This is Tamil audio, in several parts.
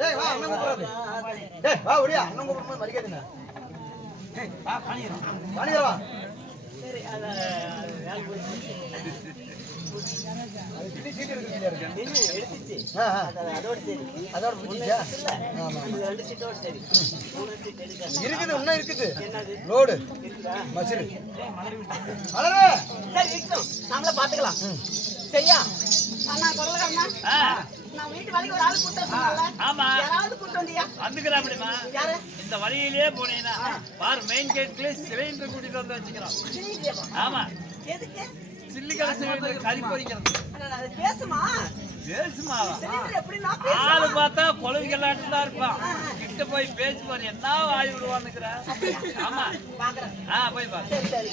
டேய் வா அண்ணன் கூப்பிடுறாரு. டேய் வா ஓடியா அண்ணன் கூப்பிடும்போது மரியாதைண்ணா. டேய் வா பாணியர் வா. சரி அத வேலை போயிடுச்சு. அது கிட்டி சீட் எடுக்க என்ன எடுத்துச்சு அதோட சரி அதோட புடிச்சா ஆமா இந்த ரெண்டு சீட்டோட சரி மூணு சீட் எடுக்க இருக்குது இன்னும் இருக்குது என்னது லோடு இருக்குதா மசிரு மலரு சரி இருக்கட்டும் நாமளே பாத்துக்கலாம் சரியா நான் கொள்ளக்காரனா நான் வீட்டு வழிக்கு ஒரு ஆள் கூட்ட சொன்னல ஆமா யாராவது கூட்ட வந்தியா வந்துக்கறா அப்படிமா யாரு இந்த வழியிலே போனீனா பார் மெயின் கேட்ல சிலிண்டர் கூட்டிட்டு வந்து வச்சிக்கிறோம் ஆமா எதுக்கு சில்லிக்கல சிலிண்டர் கறி பொரிக்கிறது அது பேசுமா சிலிண்டர் எப்படி நான் பேசுமா ஆளு பார்த்தா கொலவிகளாட்ட தான் இருப்பான் கிட்ட போய் பேசி பாரு என்ன வாய் விடுவான்னுக்குற ஆமா பாக்குறேன் போய் பாரு சரி சரி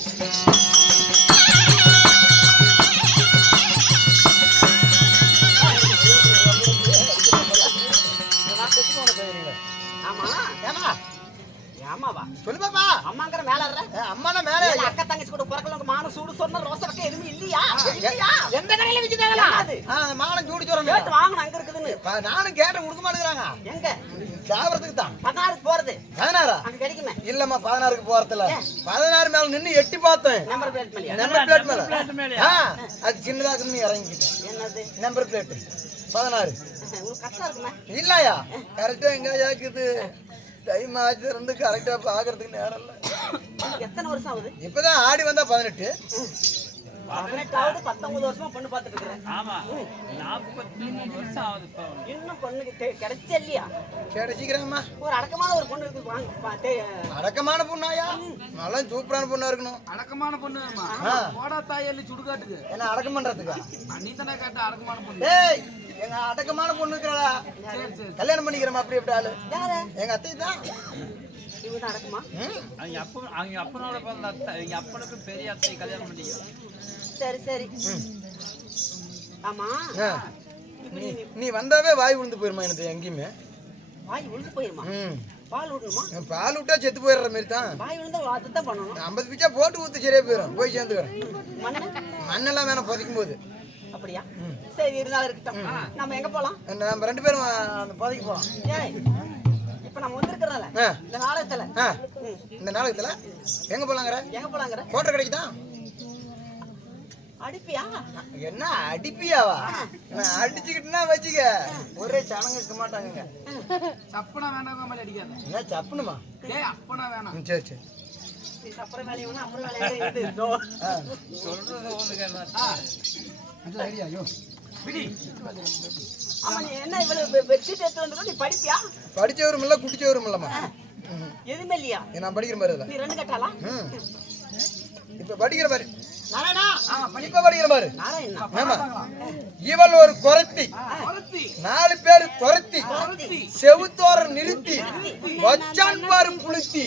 ஆமா ஏமா ஆமாவா சொல்லு பாப்பா அம்மாங்கற மேல ஏறற அம்மானா மேல அக்கா தங்கச்சி கூட பொறக்கலங்க மான சூடு சொன்ன ரோச வக்க எதுமே இல்லையா இல்லையா எந்த கடையில விக்கிட்டாங்களா மானம் சூடு சொறங்க கேட்டு வாங்குன அங்க இருக்குதுன்னு நானும் கேட்ட கொடுக்க மாட்டேங்கறாங்க எங்க சாவறதுக்கு தான் 16 போறது 16 அங்க கிடைக்குமே இல்லம்மா 16க்கு போறதுல 16 மேல நின்னு எட்டி பார்த்தேன் நம்பர் பிளேட் மேல அது சின்னதா இருக்குன்னு இறங்கிட்டேன் என்னது நம்பர் பிளேட் 16 உங்களுக்கு கஷ்டம் இருக்குமா இல்லையா கரெக்ட்டா எங்க இருக்குது டைம் ஆச்சு ரெண்டு கரெக்டா பாக்குறதுக்கு நேரம் இல்ல எத்தனை வருஷம் ஆகுது இப்பதான் ஆடி வந்தா 18 18ஆவது 19 வருஷமா பொண்ணு பாத்துட்டு இருக்கேன் ஆமா 43 வருஷம் ஆகுது இப்ப இன்னும் பொண்ணுக்கு கிடைச்சே இல்லையா கிடைச்சிக்கிறேம்மா ஒரு அடக்கமான ஒரு பொண்ணு இருக்கு வாங்க அடக்கமான பொண்ணாயா நல்லா சூப்பரான பொண்ணா இருக்கணும் அடக்கமான பொண்ணுமா போடா தாயல்ல சுடுகாட்டுக்கு என்ன அடக்கம் பண்றதுக்கு நீ தானே கேட்ட அடக்கமான பொண்ணு டேய் எங்க அடக்கமான பொண்ணு இருக்கறடா கல்யாணம் பண்ணிக்கிறமா அப்படி அப்படி ஆளு யாரு எங்க அத்தை தான் இவங்க தான் அடக்கமா அவங்க அப்பனோட பிறந்த அத்தை எங்க அப்பனுக்கு பெரிய அத்தை கல்யாணம் பண்ணிக்கிறோம் சரி சரி ஆமா நீ வந்தாவே வாய் விழுந்து போயிருமா எனக்கு எங்கேயுமே வாய் விழுந்து போயிருமா பால் விடணுமா பால் விட்டா செத்து போயிடுற மாதிரி தான் வாய் விழுந்தா அதுதான் பண்ணணும் 50 பிச்சா போட்டு ஊத்து சரியா போயிடும் போய் சேர்ந்துக்கிறேன் மண்ணெல்லாம் வேணாம் புதைக்கும் போது அப்படியா சரி இருந்தாலும் இருக்கட்டும் நம்ம எங்க போலாம் நம்ம ரெண்டு பேரும் அந்த புதைக்கு போலாம் இப்ப நம்ம வந்திருக்கிறதால இந்த நாடகத்துல எங்க போலாங்கற கோட்டை கடைக்கு தான் அடிப்பியா என்ன அடிப்பியாவா அடிச்சுக்கிட்டுனா வச்சுக்க ஒரே சனங்க இருக்க மாட்டாங்க சப்பனா வேண்டாம் மாதிரி அடிக்காத என்ன சப்பனுமா அப்பனா வேணாம் சரி சரி சப்பன வேலைய வேணா அப்புறம் வேலைய இது சொல்றது ஒண்ணுங்க ஐடியா ஐயோ பிடி ஆமா நீ என்ன இவ்வளவு பெட்ஷீட் எடுத்து வந்தற நீ படிப்பியா படிச்சவரும் இல்ல குடிச்சவரும் இல்லமா எதுமே இல்லையா நான் படிக்கிற மாதிரி நீ ரெண்டு கட்டாலா இப்ப படிக்கிற மாதிரி நாராயணா இப்ப படிக்கிற மாதிரி நாராயணா ஆமா இவள் ஒரு குறத்தி 4 பேர் துரத்தி செவுத்தோர நிறுத்தி வச்சான் பாரு புளுத்தி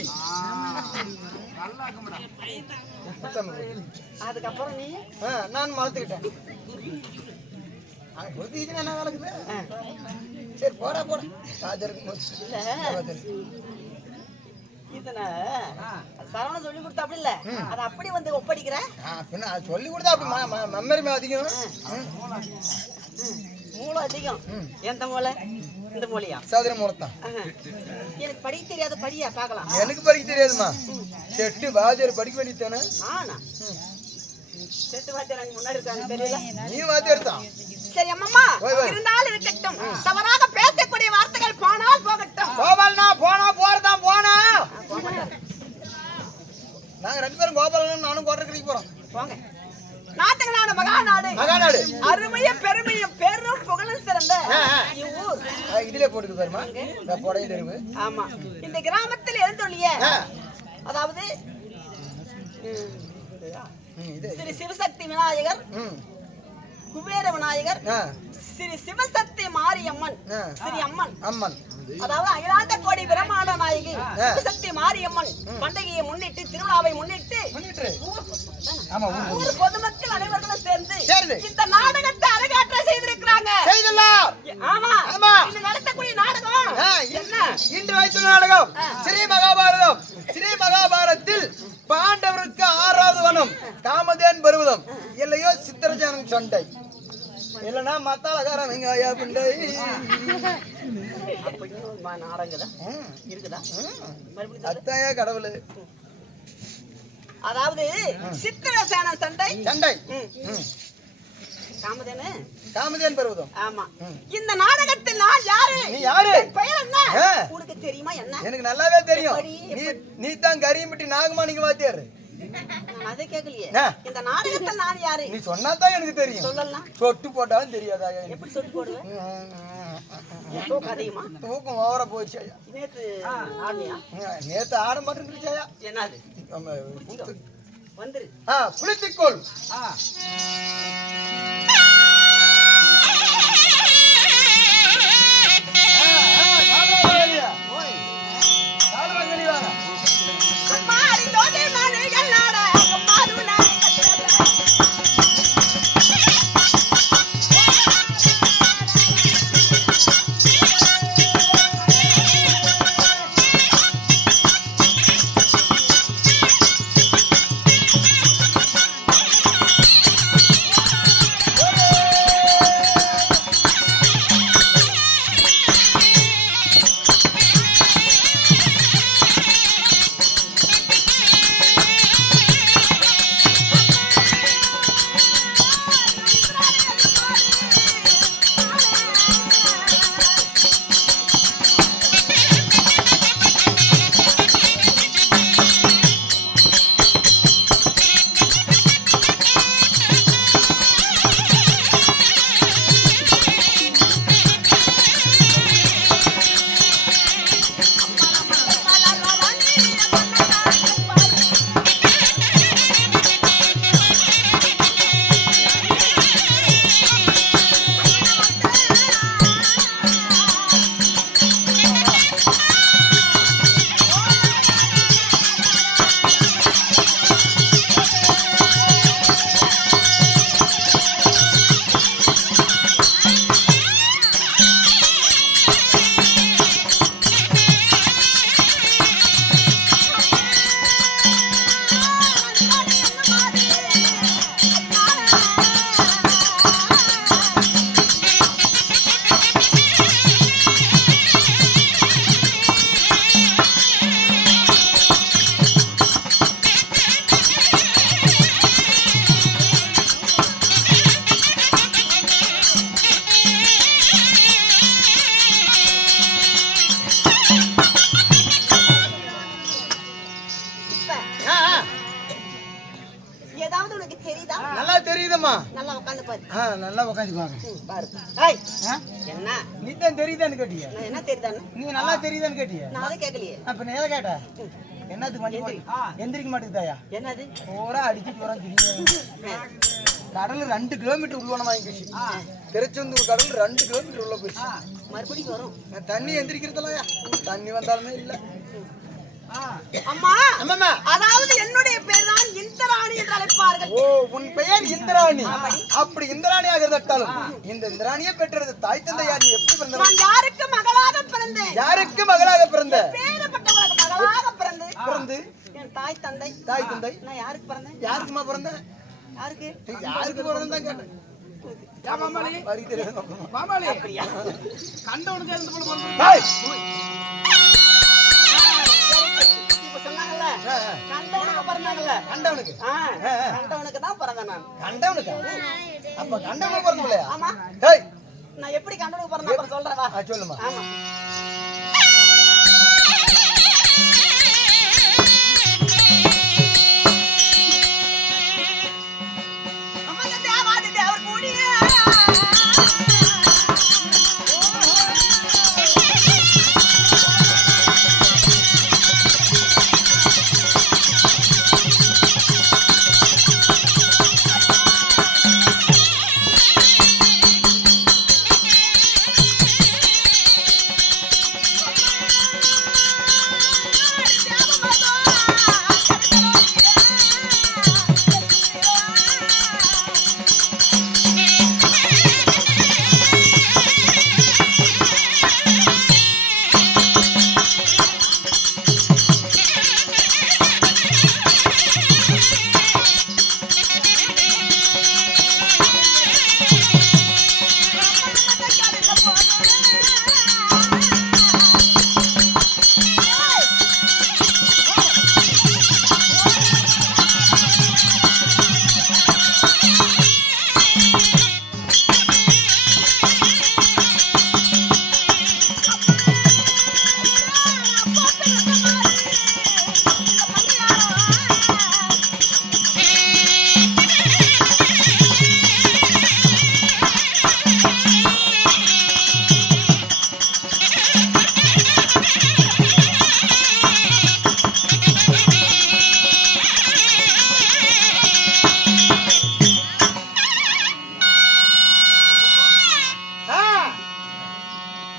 அதுக்கப்புறம் நீ நான் மறந்துக்கிட்டேன் என்ன நடக்குது சரி போடா போட சரவண சொல்லி கொடுத்தா அப்படி இல்ல அது அப்படி வந்து ஒப்படைக்கிற சொல்லி கொடுத்தா அப்படி மெமரி அதிகம் மூளை அதிகம் எந்த மூளை இந்த மூலையா சதுர மூலத்தான் எனக்கு படிக்க தெரியாத படியா பார்க்கலாம் எனக்கு படிக்க தெரியாதுமா செட்டு வாத்தியார் படிக்க வேண்டியதானே நானா செட்டு வாத்தியார் அங்க முன்னாடி இருக்காங்க தெரியல நீ வாத்தியார் தான் சரி அம்மா இருந்தாலும் இருக்கட்டும் தவறாக பேசக்கூடிய வார்த்தைகள் போனால் போகட்டும் கோபாலனா போனா போறதான் போனா நாங்க ரெண்டு பேரும் கோபாலனும் நானும் கோட்டரைக்கு போறோம் போங்க நாட்டுக்கு நாடு மகாநாடு அருமைய பெருமைய பெரும் புகழும் சிறந்த ஊர் இதுல போட்டுக்கு பாருமா இந்த போடை தெருவு ஆமா இந்த கிராமத்தில் எழுந்தொழிய அதாவது ஸ்ரீ சிவசக்தி விநாயகர் குபேர விநாயகர் ஸ்ரீ சிவசக்தி மாரியம்மன் ஸ்ரீ அம்மன் அதாவது அகிலாண்ட கோடி பிரம்மாண்ட நாயகி சிவசக்தி மாரியம்மன் பண்டிகையை முன்னிட்டு திருவிழாவை முன்னிட்டு ஊர் பொதுமக்கள் அனைவர்களும் சேர்ந்து இந்த நாடகத்தை அரங்கேற்றம் செய்திருக்கிறாங்க. ஆமா இது நடத்தக்கூடிய நாடகம் என்ன இன்று வைத்துள்ள நாடகம் ஸ்ரீ மகாபாரதத்தில் பாண்டவருக்கு 6வது வனம் காமதேன் பருவதம் இல்லையோ சித்திரஜானம் சண்டை இல்ல இல்லைன்னா மத்தாளக்கார வெங்காய புண்டை நாடகதா இருக்குதா அத்தையா கடவுள். அதாவது சித்திர சேன சண்டை சண்டை காமதேனு காமதேன் பருவதம். ஆமா. இந்த நாடகத்தில் நான் யாரு? நீ யாரு? பெயர் என்ன? உனக்கு தெரியுமா என்ன? எனக்கு நல்லாவே தெரியும். நீ தான் கரியம்பட்டி நாகமாணிக்கு வாத்தியாரு. அதே கேக்கலையே. இந்த நாடகத்தில் நான் யாரு? நீ சொன்னா தான் எனக்கு தெரியும். சொல்லலாம். சொட்டு போட்டாலும் தெரியாதா? எப்படி சொட்டு போடுவேன்? தூக்கம் அதிகமா? தூக்கம் ஓவரா போயிடுச்சு. நேத்து ஆடியா? நேத்து ஆட மாட்டேங்குது. என்னது? வந்துரு. புளித்திக்கோள். நல்லா உட்காந்து பாரு. என்ன நீ தான் தெரியுதான்னு கேட்டிய? என்ன தெரியுதான்னு? நீ நல்லா தெரியுதான்னு கேட்டிய? நான் அதை கேட்கலையே. அப்ப நீ எதை கேட்ட? என்னத்துக்கு மணி எந்திரிக்க மாட்டேங்குதாயா? என்னது போரா அடிச்சுட்டு வரோம். கடல் 2 கிலோமீட்டர் உள்ள வாங்கிச்சு. திருச்செந்தூர் கடல் 2 கிலோமீட்டர் உள்ள போயிடுச்சு. மறுபடியும் வரும். தண்ணி எந்திரிக்கிறதுல தண்ணி வந்தாலுமே இல்ல. அம்மா அம்மா, அதாவது என்னுடைய பேர் தான் இந்திராணி என்று அழைப்பார்கள். ஓ, உன் பெயர் இந்திராணி. அப்படி இந்திராணி ஆகிறதாலும் இந்த இந்திராணியை பெற்றது தாய் தந்தை யார்? நீ எப்படி பிறந்த? நான் யாருக்கு மகளாக பிறந்தேன்? யாருக்கு மகளாக பிறந்த? பேரப்பட்டவங்களுக்கு மகளாக பிறந்து என் தாய் தந்தை. தாய் தந்தை நான் யாருக்கு பிறந்தேன்? யாருக்குமா பிறந்த? யாருக்கு பிறந்ததான் கேட்டேன். வரி தெரியாது மாமாளி. அப்படியா? கண்டவனுக்கு எழுந்து போல கண்டவனுக்கு தான் பிறந்தேன் நான். கண்டவனுக்கு? அப்ப கண்டவனுக்கு பிறந்தலையா? ஆமா. டேய், நான் எப்படி கண்டவனுக்கு பிறந்தேன் சொல்றவா? சொல்லுமா. ஆமா.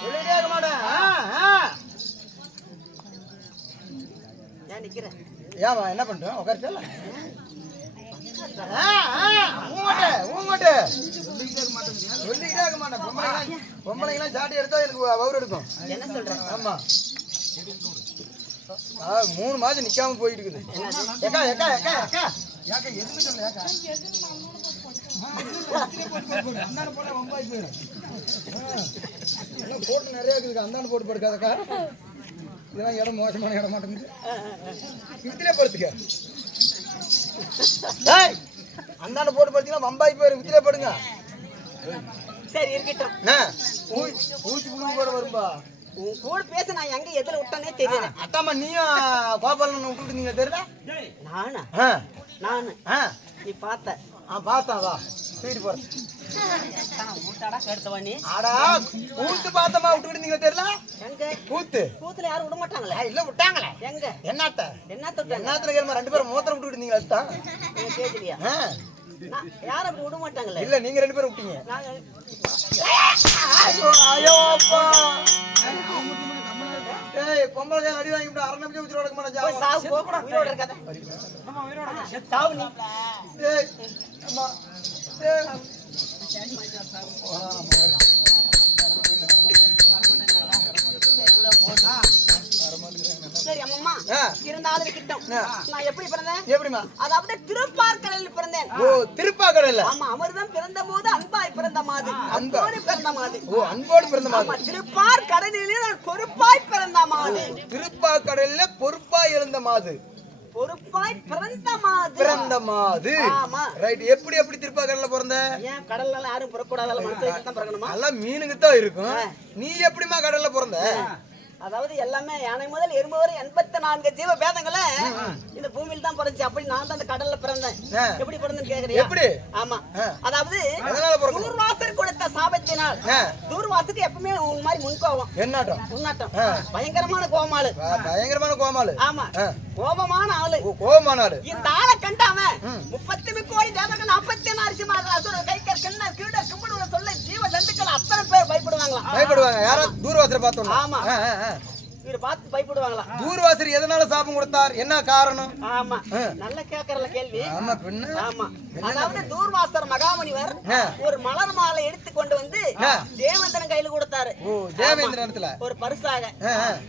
சொல்லிட்டே இருக்க மாட்டேன். ஏன் நிக்கிற? ஏமா என்ன பண்றேன்? உட்கார்ச்சல. ஊங்கட்டு சொல்லிட்டே இருக்க மாட்டேன். பொம்பளைங்களாம் ஜாட்டி எடுத்தா எனக்கு வவுறு எடுக்கும். என்ன சொல்ற? ஆமா 3 மாதம் நிக்காம போயிட்டு இருக்குது. ஏக்கா ஏக்கா ஏக்கா ஏக்கா ஏக்கா எதுவுமே சொல்ல ஏக்கா அந்தாண்ட போல வம்பாய் போயிடும். போட்டு நிறைய இருக்குது. அந்தாண்ட போட்டு படுக்காதக்கா. இதெல்லாம் இடம் மோசமான இடம் மாட்டேங்குது. வித்திலே படுத்துக்க. அந்தாண்ட போட்டு படுத்தீங்கன்னா வம்பாய் போயிரு. வித்திலே படுங்க. சரி இருக்கட்டும். ஊச்சி புழுவு கூட வரும்பா. உன் கூட பேச நான் எங்க எதுல விட்டானே தெரியல. அத்தாம்மா நீயும் கோபாலன் விட்டுட்டு நீங்க தெரியல? நானு நீ பார்த்த பார்த்தேன். வா வீட்டு போற மூட்டாடா கெடுத்தவா நீ. ஆடா கூத்து பார்த்தமா விட்டுட்டு நீங்க தெரியல? எங்க கூத்துல யாரும் விட மாட்டாங்களே? இல்ல விட்டாங்களே. எங்க என்னத்த என்னத்துல கேள்மா 2 பேரும் மூத்திரம் விட்டுட்டு நீங்க அதுதான் கேட்கலையா? யாரும் அப்படி விட மாட்டாங்களே. இல்ல நீங்க 2 பேரும் விட்டீங்க. பொம்பளை அடி வாங்கிட்டு 1/2 நிமிஷம் உயிரோட இருக்க மாட்டேன். உயிரோட இருக்காத. சாவு நீ. சரி அம்மா இருந்தாலும் இருக்கட்டும். நான் எப்படி பிறந்தேன்? எப்படிமா? அதாவது திருப்பார்கடலில் பிறந்தேன். ஓ திருப்பார்கடல்ல. ஆமா அமிர்தம் பிறந்த போது அன்பாய் பிறந்த மாதிரி. அன்போடு பிறந்த மாதிரி. ஓ அன்போடு பிறந்த மாதிரி. ஆமா திருப்பார்கடலிலே நான் பொறுப்பாய் பிறந்த மாதிரி. திருப்பார்கடல்ல பொறுப்பாய் இருந்த மாதிரி. பொறுப்பாய் பிறந்த மாதிரி. ஆமா ரைட். எப்படி திருப்பார்கடல்ல பிறந்த? ஏன் கடல்ல யாரும் பிறக்கூடாதல்ல? மனுஷனுக்கு தான் பிறக்கணுமா? எல்லாம் மீனுக்கு தான் இருக்கும். நீ எப்படிமா கடல்ல பிறந்த? அதாவது எல்லாமே யானை முதல் எறும்பு வரை 84 ஜீவ பேதங்கள இந்த பூமியில தான் பிறந்துச்சு. அப்படி நான் தான் அந்த கடல்ல பிறந்தேன். எப்படி பிறந்தேன்னு கேக்குறியா? எப்படி? ஆமா அதாவது தூர்வாசர் கொடுத்த சாபத்தினால் தூர்வாசருக்கு எப்பவுமே உன் மாதிரி முன்கோபம். முன்னாட்டம் பயங்கரமான கோமாளு. ஆமா கோபமான ஆளு. இந்த ஆளை கண்டாம 30 கோடி தேவர்கள் 44 அரிசிமார்கள் அசுரர் கைக்கர் கிண்ணர் கீழ கும்பிடுவ சொல்ல ஜீவ ஜந்துக்கள் அத்தனை பேர் பயப்படுவாங்க. யாரோ தூர்வாசரை பார்த்தோம். ஆமா இவரை பார்த்து பயப்படுவாங்களா? தூர்வாசர் எதனால சாபம் கொடுத்தார்? என்ன காரணம்? ஆமா நல்ல கேக்குறல கேள்வி. ஆமா பின்ன. ஆமா அதாவது தூர்வாசர் மகாமுனிவர் ஒரு மலர் மாலை எடுத்து கொண்டு வந்து தேவேந்திரன் கையில கொடுத்தாரு. ஓ தேவேந்திரன்ல ஒரு பரிசாக.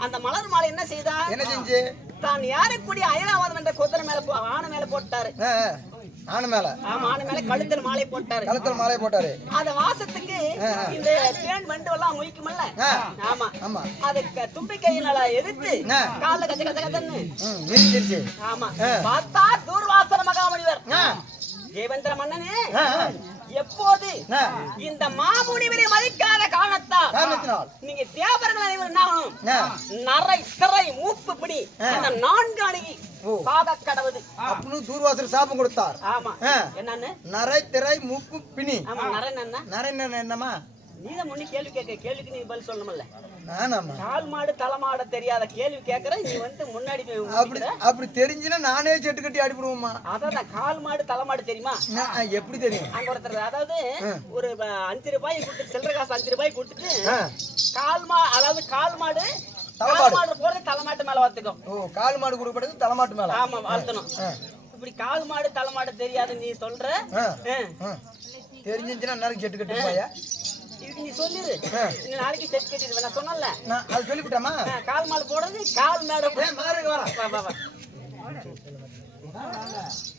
அந்த மலர் மாலை என்ன செய்தா? என்ன செஞ்சு? தான் யாருக்கூடிய ஐராவதம் என்ற குதிரை மேல ஆணை மேல போட்டாரு. ஆணை மேல? ஆமா ஆணை மேல கழுத்துல மாலை போட்டாரு. அந்த வாசத்துக்கு இந்த தேன் வண்டு எல்லாம் முழிக்குமல்ல. ஆமா ஆமா அதுக்கு தும்பிக்கையினால எதிர்த்து கால்ல கச்ச கச்ச கச்சன்னு மிதிச்சிருச்சு. ஆமா பார்த்தா தூர்வாசர மகாமுனிவர் தேவேந்திர மன்னனே எப்போது இந்த மாமுனிவரை மதிக்காத காரணத்தால் நீங்க தேவர்கள் அனைவரும் நரை திரை மூப்பு பிடி இந்த 4 அணுகி சாக கடவுது அப்படின்னு தூர்வாசர் சாபம் கொடுத்தார். ஆமா என்னன்னு? நரை திரை மூப்பு பிணி. ஆமா நரை என்ன? நரை என்னமா? நீதான் முன்னே கேள்வி கேட்க. கேள்விக்கு நீ பதில் சொல்லணும்ல. நானாமா? கால் மாடு தலைமாட தெரியாத கேள்வி கேக்குற நீ வந்து முன்னாடி அப்படி தெரிஞ்சுனா நானே செட்டு கட்டி அடிப்படுவோமா? அதான் கால் மாடு தலைமாடு தெரியுமா? எப்படி தெரியும்? அங்க ஒருத்தர் அதாவது ஒரு 5 ரூபாய் கொடுத்து சில்லற காசு 5 ரூபாய் கொடுத்துட்டு அதாவது கால் மாடு போறது தலைமாட்டு மேல வாத்துக்கும். ஓ கால் மாடு கொடுக்கறது தலைமாட்டு மேல. ஆமா வாத்தணும். இப்படி கால் மாடு தலைமாடு தெரியாது நீ சொல்ற. தெரிஞ்சிருந்துச்சுன்னா நாளைக்கு செட்டு கட்டி போயா? இதுக்கு நீ சொல்லிரு. நீ நாளைக்கு செட் கட்டிடுவேன் நான் சொன்னல. நான் அது சொல்லிவிட்டேமா? கால் மாடு போடுறது கால் மேட மாறுங்க வா.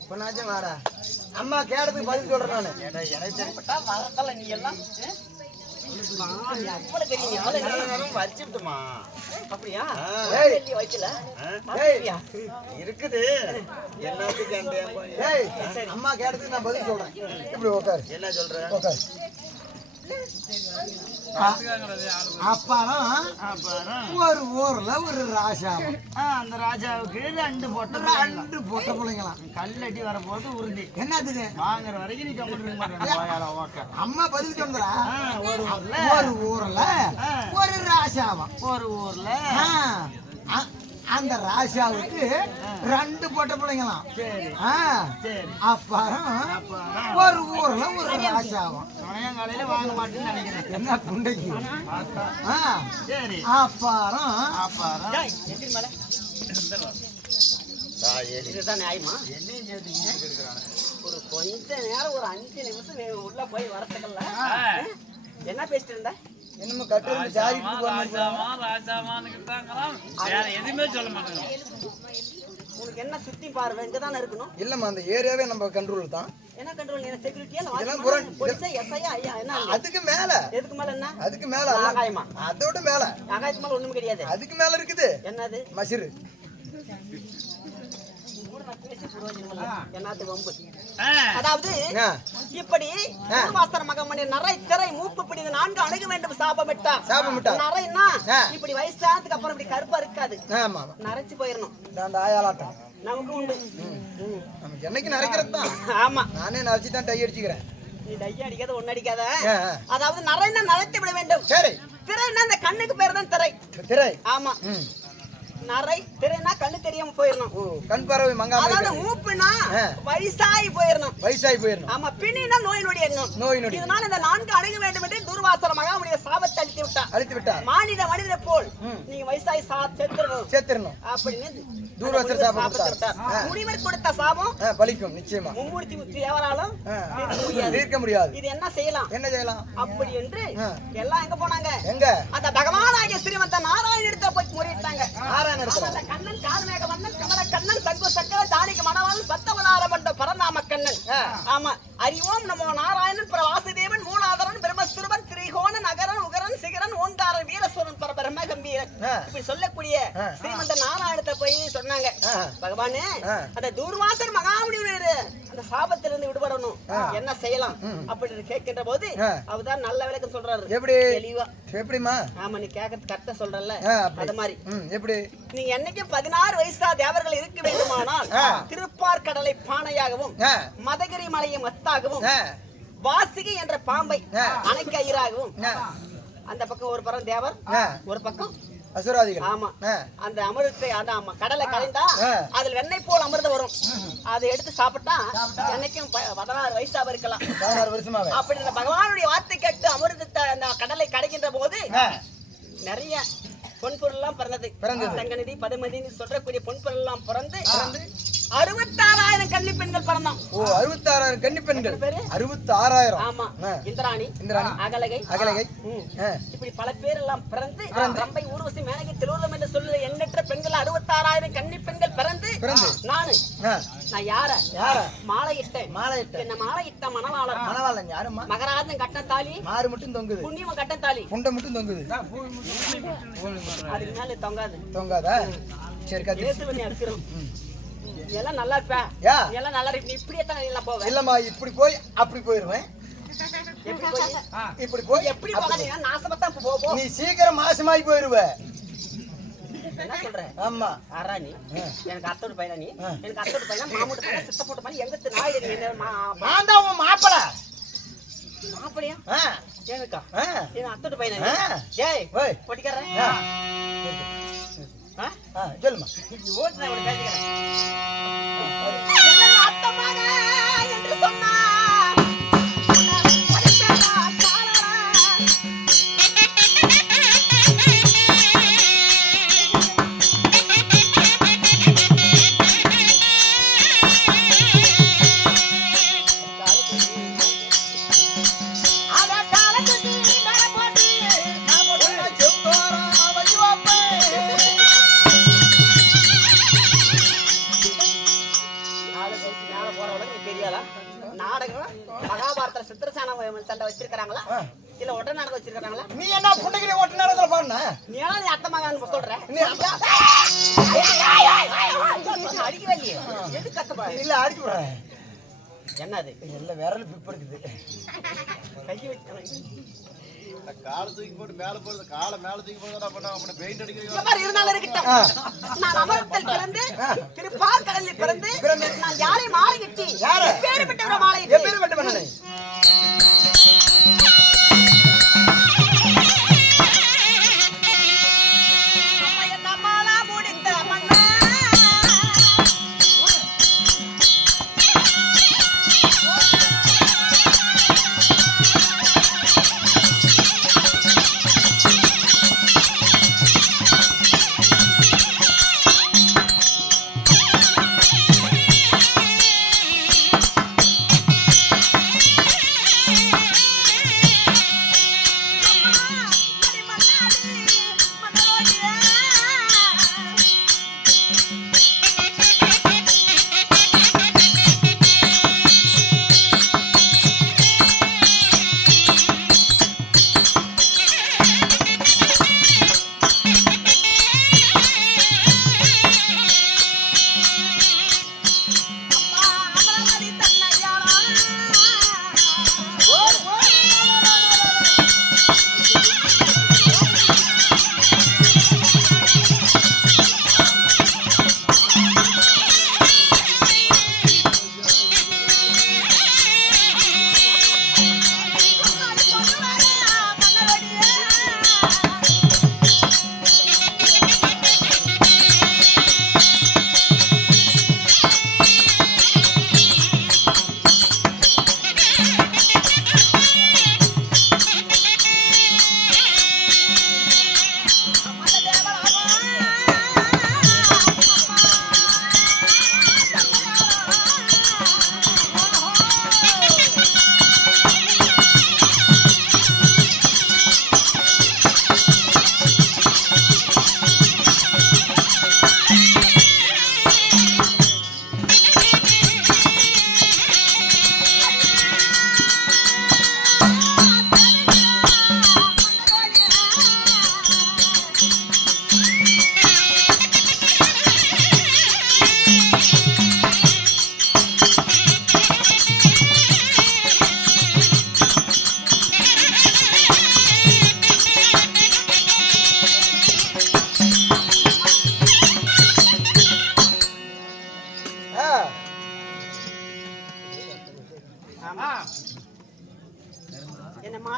பொண்ணாச்சும் வாடா. அம்மா கேட்டதுக்கு பதில் சொல்றேன் நானு. எனக்கு தெரிப்பட்டா வரதல நீ எல்லாம் அவ்வளவு தெரியும். வச்சுட்டுமா? அப்படியா? வைக்கல இருக்குது எல்லாத்துக்கும். அம்மா கேட்டதுக்கு நான் பதில் சொல்றேன். இப்படி உட்காரு. என்ன சொல்ற? உட்காரு. அப்புறம் ஒரு ஊர்ல ஒரு ராஜா. அந்த ராஜாவுக்கு 2 பொட்ட பிள்ளைங்களாம். கல்லடி வரப்போது உறுதி. என்னதுக்கு? வாங்குற வரைக்கும் நீ கம்மிட்டு. அம்மா பதில் சொல்றா. ஒரு ஊர்ல ஒரு ராஜாவா. ஒரு ஊர்ல அந்த ராசாவுக்கு 2 பொட்ட பிள்ளைங்களாம். அப்புறம் ஒரு ஊர்ல ஒரு ராசாவும் காலையில வாங்க மாட்டேன்னு நினைக்கிறேன். என்ன குண்டைக்கு. அப்புறம் இதுதான் நியாயமா? ஒரு கொஞ்ச நேரம் ஒரு 5 நிமிஷம் உள்ள போய் வரத்துக்கல்ல என்ன பேசிட்டு இருந்த? என்னமோ கட்டுறது ஜாதி எதுவுமே சொல்ல மாட்டேங்க. உனக்கு என்ன சுத்தி பார்வை இங்கதானே இருக்கணும்? இல்லம்மா, அந்த ஏரியாவே நம்ம கண்ட்ரோல் தான். என்ன கண்ட்ரோல்? என்ன செக்யூரிட்டியா? போலீஸா, எஸ்ஐயா? ஐயா என்ன? அதுக்கு மேல. எதுக்கு மேல என்ன? அதுக்கு மேல ஆகாயமா? அதோட மேல. ஆகாயத்து மேல ஒண்ணுமே கிடையாது. அதுக்கு மேல இருக்குது என்னது? மசிறு. அதாவது இப்படி மாஸ்டர் மகமணி நரை திரை மூப்பு பிடி 4 அணுக வேண்டும் சாபமிட்டார். நரைன்னா இப்படி வயசானதுக்கு அப்புறம் இப்படி கருப்பா இருக்காது. நரைச்சு போயிடணும். அந்த ஆயாலாட்டம் நமக்கு உண்டு. நமக்கு என்னைக்கு நரைக்கிறது தான். ஆமா, நானே நரைச்சு தான் டை அடிச்சுக்கிறேன். நீ டை அடிக்காத ஒன்னு அடிக்காத. அதாவது நரைன்னா நரைத்து விட வேண்டும். சரி. திரைன்னா அந்த கண்ணுக்கு பேர் தான் திரை. திரை. ஆமா. நரை திரைனா கண்ணு தெரியாம போயிடணும். கண் பார்வை மங்காம. அதாவது மூப்புனா வயசாகி போயிடணும். ஆமா, பிணினா நோய் நொடி எங்கும். இதனால இந்த 4 அணுக வேண்டும் என்று துர்வாசன மகாமுனிய சாபத்தை அழித்து விட்டார். மனிதரை போல் நீங்க வயசாகி செத்துறணும் அப்படின்னு துர்வாசன சாபம் கொடுத்தார். முனிவர் கொடுத்த சாபம் பலிக்கும் நிச்சயமா. மும்மூர்த்தி தேவராலும் தீர்க்க முடியாது. இது என்ன செய்யலாம் அப்படி என்று எல்லாம் எங்க போனாங்க? எங்க? அந்த பகவானாகிய ஸ்ரீமந்த நாராயணத்தை போய் முறையிட்டாங்க. கண்ணன் கார்மேக மன்னன் கமல கண்ணன் சங்கு சக்கர தானிக மணவாளன் 19 மண்ட பரநாம கண்ணன். ஆமா, அறிவோம் நமோ நாராயணன் வாசுதேவன் மூலாதரன் பிரம்மஸ்வரூபன் திரிகோண நகரன் உகரன் சிகரன் ஓங்காரன் வீரஸ்வரன் பிரம்ம கம்பீரன் இப்படி சொல்லக்கூடிய ஸ்ரீமந்த நாராயணத்தை போய் சொன்னாங்க. பகவானே, அந்த துர்வாசர் மகாமுனிவர் அந்த சாபத்திலிருந்து விடுபடணும், என்ன செய்யலாம் அப்படின்னு கேட்கின்ற போது அவர்தான் நல்ல விளக்கம் சொல்றாரு. எப்படி? தெளிவா. எப்படிமா? ஆமா, நீ கேட்கறது கரெக்டா சொல்றல. அது மாதிரி எப்படி நீங்க என்னைக்கு 16 வயசா தேவர்கள் இருக்க வேண்டுமானால் திருப்பார் கடலை பானையாகவும் மதகிரி மலையை மத்தாகவும் வாசிகை என்ற பாம்பை அணைக்கயிறாகவும் அந்த பக்கம் ஒரு பக்கம் தேவர், ஒரு பக்கம் அசுராதிகள். ஆமா, அந்த அமிர்தத்தை அந்த கடலை கலைந்தா அதுல வெண்ணெய் போல் அமிர்தம் வரும். அதை எடுத்து சாப்பிட்டா என்னைக்கும் 16 வயசாக இருக்கலாம். 16 வருஷமாவே. அப்படி இந்த பகவானுடைய வார்த்தை கேட்டு அமிர்தத்தை அந்த கடலை கடைக்கின்ற போது நிறைய பொன்பொருள் எல்லாம் பிறந்தது. சங்கநிதி பதுமதினு சொல்லக்கூடிய பொன்பொருள் எல்லாம் பிறந்து 66,000 கன்னி பெண்கள் பிறந்தான். 66,000 கன்னி பெண்கள். 66,000. ஆமா, இந்திராணி, அகலகை, இப்படி பல பேர் எல்லாம் பிறந்து ரம்பை, ஊர்வசி, மேனகை, திருவள்ளுவம் என்று சொல்ல எண்ணற்ற பெண்கள் 66,000 கன்னி பெண்கள் பிறந்து நான் யார மாலையிட்டேன். என்ன மாலையிட்ட மணவாளன் யாருமா? மகராஜன் கட்ட தாலி மாறு மட்டும் தொங்குது, புண்ணியவன் கட்ட தாலி புண்டை மட்டும் தொங்குது. அதுக்கு மேல தொங்காதா? சரி, அடிக்கிறோம். எல்லாம் நல்லா இருப்ப, எல்லாம் நல்லா இருக்கு. இப்படியே தான் எல்லாம் போவேன். இல்லம்மா, இப்படி போய் அப்படி போயிருவேன். இப்படி போய் எப்படி போகாதீங்க, நாசமத்தான் போ. நீ சீக்கிரம் மாசமாயி போயிருவ. என்ன சொல்ற? ஆமா. ஆறா நீ எனக்கு அத்தோடு பையனா? நீ எனக்கு அத்தோடு பையனா, மாமூட்டு பையனா, சித்த போட்டு பையன், எங்கத்து நாய் நான் தான் உன் மாப்பிள. மாப்பிளையா? எனக்கா? என் அத்தோடு பையனா? ஏய் பொட்டிக்காரன் சொல்லுமா. ஓட்டு நான் உனக்கு பேசிக்கிறேன். அத்தமாக என்று சொன்னா மகாபாரத சித்திரசான சண்டை வச்சிருக்காங்களா இல்ல ஒட்ட நாடகம் வச்சிருக்காங்களா? நீ என்ன புண்டைகிரி ஒட்ட நாடகத்துல பாடுன? நீ எல்லாம் நீ அத்தமாகான்னு சொல்ற. அடிக்கவே இல்லையே, எது கத்தப்பா? இல்ல அடிச்சு விடுறேன். என்னது? இல்ல விரல் பிப் இருக்குது. கையை வச்சு கால தூக்கி போட்டு மேல போறது, கால மேல தூக்கி போறதா பண்ணா அவன பெயிண்ட் அடிக்கிறீங்க. இந்த மாதிரி இருந்தால இருக்கட்டும். நான் அமரத்தில் பிறந்து திருப்பார் கடலில் பிறந்து நான் யாரை மாலை கட்டி பேரு பெற்றவர மாலை கட்டி பேரு பெற்ற பண்ணனே. அம்மா என்ன மாலா முடிந்த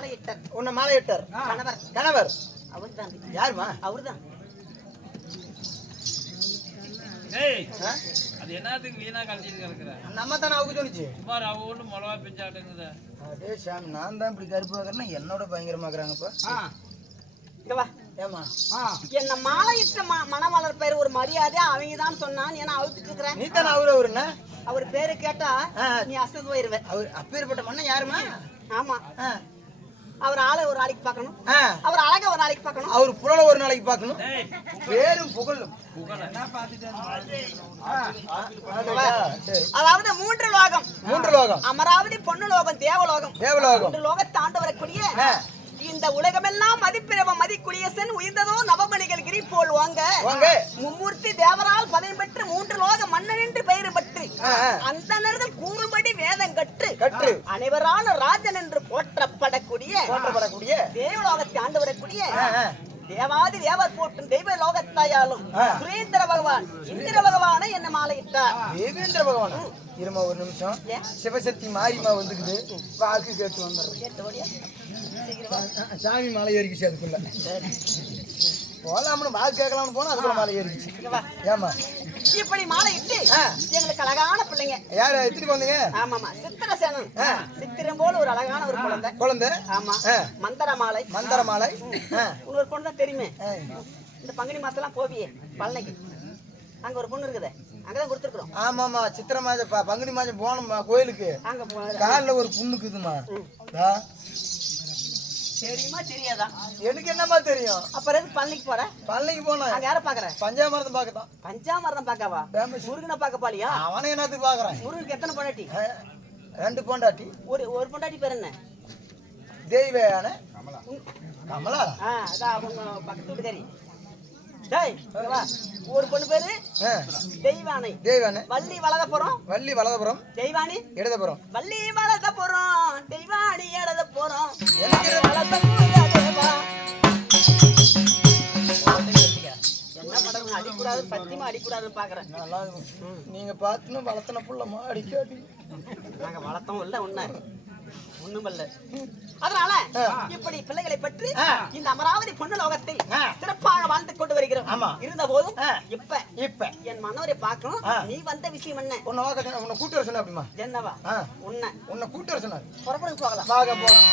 மாலையிட்டார். உன்னை மாலையிட்டார். கணவர் கணவர் அவர்தான். யாருமா? அவர்தான். அது என்னத்துக்கு வீணா கழிச்சிட்டு கிடக்குற? நம்ம தானே அவங்க சொன்னிச்சு. பாரு அவ ஒண்ணு மிளகா பிஞ்சாட்டுங்குத. அதே சாமி நான் தான் இப்படி கருப்பு வைக்கிறேன்னா என்னோட பயங்கரமாக்குறாங்கப்பா. இங்க வா. ஏமா என்ன மாலையிட்ட மணவாளர் பேர் ஒரு மரியாதை அவங்க தான் சொன்னான். ஏன்னா அவுத்துட்டு இருக்கிறேன். நீ தானே அவருன்னா அவர் பேரு கேட்டா நீ அசந்து போயிருவ. அவர் அப்பேற்பட்ட மண்ணை யாருமா? ஆமா. அவர் ஆளை ஒரு நாளைக்கு பார்க்கணும். அவர் அழக ஒரு நாளைக்கு பார்க்கணும். அவர் புகழ ஒரு நாளைக்கு பார்க்கணும். பேரும் புகழும். அதாவது மூன்று லோகம். மூன்று லோகம். அமராவதி, பொண்ணு லோகம், தேவலோகம். தேவலோகம். மூன்று லோகத்தை ஆண்டு வரக்கூடிய இந்த உலகமெல்லாம் மதிப்பிரவ மதிக்குடியசன் உயிர்ந்ததோ நவமணிகள் கிரி போல் வாங்க மும்மூர்த்தி தேவரால் பதவி பெற்று மூன்று லோக மன்னன் என்று பெயர் பெற்று அந்தணர்கள் கூறுபடி வேதம் கற்று அனைவரால் ராஜன் என்று போற்றப்படக்கூடிய தேவலோகத்தை ஆண்டு வரக்கூடிய தேவாதி தேவர் போற்றும் தெய்வ லோகத்தாயாலும் சுரேந்திர பகவான் இந்திர பகவானை என்ன மாலையிட்டார். தேவேந்திர பகவான் இருமா ஒரு நிமிஷம். சிவசக்தி மாரிமா வந்துக்குது. வாக்கு கேட்டு வந்துடுறேன். சாமி மாலை ஏறிக்குச்சு. அதுக்குள்ள போலாம்னு வாக்கு கேட்கலாம்னு போனா அதுக்குள்ள மாலை ஏறிக்குச்சு. ஏமா இப்படி மாலையிட்டு எங்களுக்கு அழகான பிள்ளைங்க. யாரு எடுத்துட்டு வந்தீங்க? ஆமாமா சித்திரசேனன். சித்திரம் போல ஒரு அழகான ஒரு குழந்தை. ஆமா. மந்தர மாலை. இன்னொரு பொண்ணு தான் தெரியுமே. இந்த பங்குனி மாசம் எல்லாம் போவியே பழனிக்கு, அங்க ஒரு பொண்ணு இருக்குது. அங்கதான் கொடுத்துருக்கோம். ஆமாமா சித்திரை மாதம் பங்குனி மாதம் போனோம்மா கோயிலுக்கு. அங்க காலில் ஒரு புண்ணுக்குதுமா. தெரியுமா தெரியாதா? எனக்கு என்னமா தெரியும். அப்புறம் பழனிக்கு போற? பழனிக்கு போன அங்க யார பாக்குற? பஞ்சாமரத்தை பாக்கதான். பஞ்சாமரத்தை பாக்கவா? முருகனை பாக்க பாலியா? அவனை என்னத்துக்கு பாக்குறேன்? முருகனுக்கு எத்தனை பொண்டாட்டி? 2 பொண்டாட்டி. ஒரு பொண்டாட்டி பேர் என்ன? தெய்வயான கமலா. அதான் அவங்க பக்கத்து வீட்டுக்காரி. ஒரு பொண்ணு பேரு தெய்வானை. வள்ளி வலதபுரம். தெய்வானி இடதபுரம். வள்ளி வலதபுரம் தெய்வானி இடதபுரம். என்ன பண்றது? அடிக்கூடாது, சத்தியமா அடிக்கூடாதுன்னு பாக்குறேன். நீங்க பாத்துன்னு வளர்த்தன புள்ளமா அடிக்காது. நாங்க வளர்த்தோம் இல்ல ஒண்ணும் இல்ல. அதனால இப்படி பிள்ளைகளை பற்றி இந்த அமராவதி பொண்ணு லோகத்தில் சிறப்பாக வாழ்ந்து கொண்டு வருகிறோம். இருந்த போதும் இப்ப என் மனோரை பார்க்கணும். நீ வந்த விஷயம் என்ன? உன்னை கூட்டு வர சொன்ன. அப்படிமா என்னவா? உன்னை கூட்டு வர சொன்னார். புறப்படும் போகலாம். போறோம்.